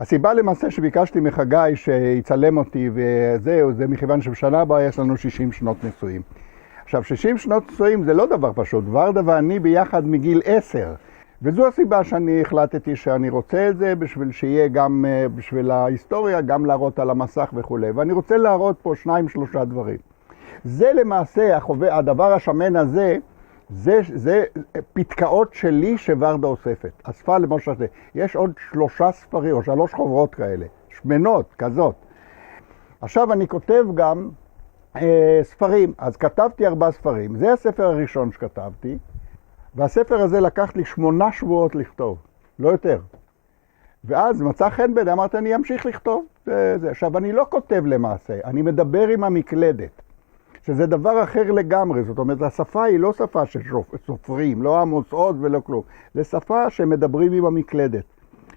הסיבה למעשה שביקשתי מחגי שיצלם אותי וזהו, זה מכיוון שבשנה הבאה יש לנו 60 שנות נישואים. עכשיו, 60 שנות נישואים זה לא דבר פשוט, ורדה ואני ביחד מגיל 10. וזו הסיבה שאני החלטתי שאני רוצה את זה, בשביל שיהיה גם בשביל ההיסטוריה, גם להראות על המסך וכו'. ואני רוצה להראות פה 2-3 דברים. זה למעשה, הדבר השמן הזה, זה פתקאות שלי שוורדה אוספת. אספה למשל זה. יש עוד 3 ספרים או 3 חוברות כאלה, שמנות כזאת. עכשיו אני כותב גם ספרים, אז כתבתי 4 ספרים. זה הספר הראשון שכתבתי, והספר הזה לקח לי 8 שבועות לכתוב, לא יותר. ואז מצא חן בעיניי, אמרתי, אני אמשיך לכתוב. עכשיו, אני לא כותב למעשה, אני מדבר עם המקלדת, שזה דבר אחר לגמרי. זאת אומרת, השפה היא לא שפה של סופרים, לא עמוס עוז ולא כלום. זה שפה שמדברים עם המקלדת,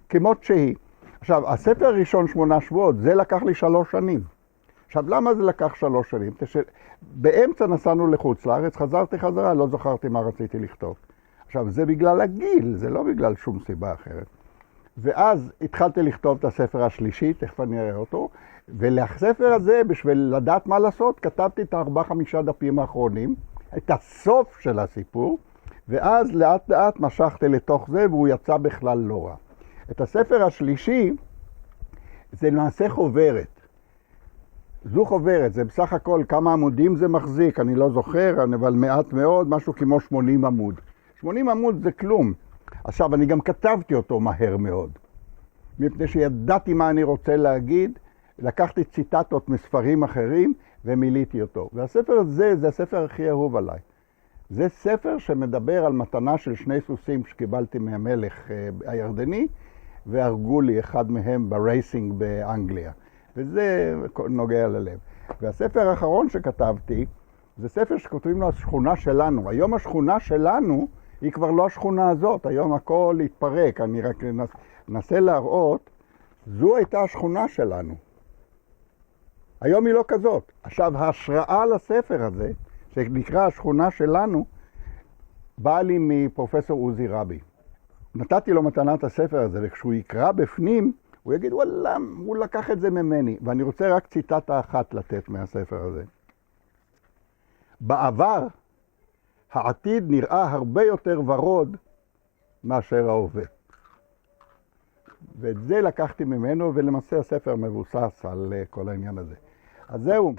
כמות שהיא. עכשיו, הספר הראשון 8 שבועות, זה לקח לי 3 שנים. עכשיו, למה זה לקח 3 שנים? באמצע נסענו לחוץ לארץ, חזרתי חזרה, לא זכרתי מה רציתי לכתוב. עכשיו, זה בגלל הגיל, זה לא בגלל שום סיבה אחרת. ואז התחלתי לכתוב את הספר השלישי, תכף אני אראה אותו, ולספר הזה, בשביל לדעת מה לעשות, כתבתי את 4-5 דפים האחרונים, את הסוף של הסיפור, ואז לאט לאט משכתי לתוך זה, והוא יצא בכלל לא רע. את הספר השלישי, זה נעשה חוברת. זו חוברת, זה בסך הכל כמה עמודים זה מחזיק, אני לא זוכר, אבל מעט מאוד, משהו כמו 80 עמוד. 80 עמוד זה כלום. עכשיו, אני גם כתבתי אותו מהר מאוד. מפני שידעתי מה אני רוצה להגיד, לקחתי ציטטות מספרים אחרים ומיליתי אותו. והספר הזה, זה הספר הכי אהוב עליי. זה ספר שמדבר על מתנה של 2 סוסים שקיבלתי מהמלך הירדני, והרגו לי אחד מהם ברייסינג באנגליה. וזה נוגע ללב. והספר האחרון שכתבתי, זה ספר שכותבים לו השכונה שלנו. היום השכונה שלנו היא כבר לא השכונה הזאת, היום הכל התפרק. אני רק אנסה להראות, זו הייתה השכונה שלנו. היום היא לא כזאת. עכשיו, ההשראה לספר הזה, שנקרא השכונה שלנו, באה לי מפרופסור עוזי רבי. נתתי לו מתנת הספר הזה, וכשהוא יקרא בפנים, הוא יגיד, וואלה, הוא לקח את זה ממני. ואני רוצה רק ציטטה אחת לתת מהספר הזה. בעבר, העתיד נראה הרבה יותר ורוד מאשר ההווה. ואת זה לקחתי ממנו, ולמעשה הספר מבוסס על כל העניין הזה. אז זהו.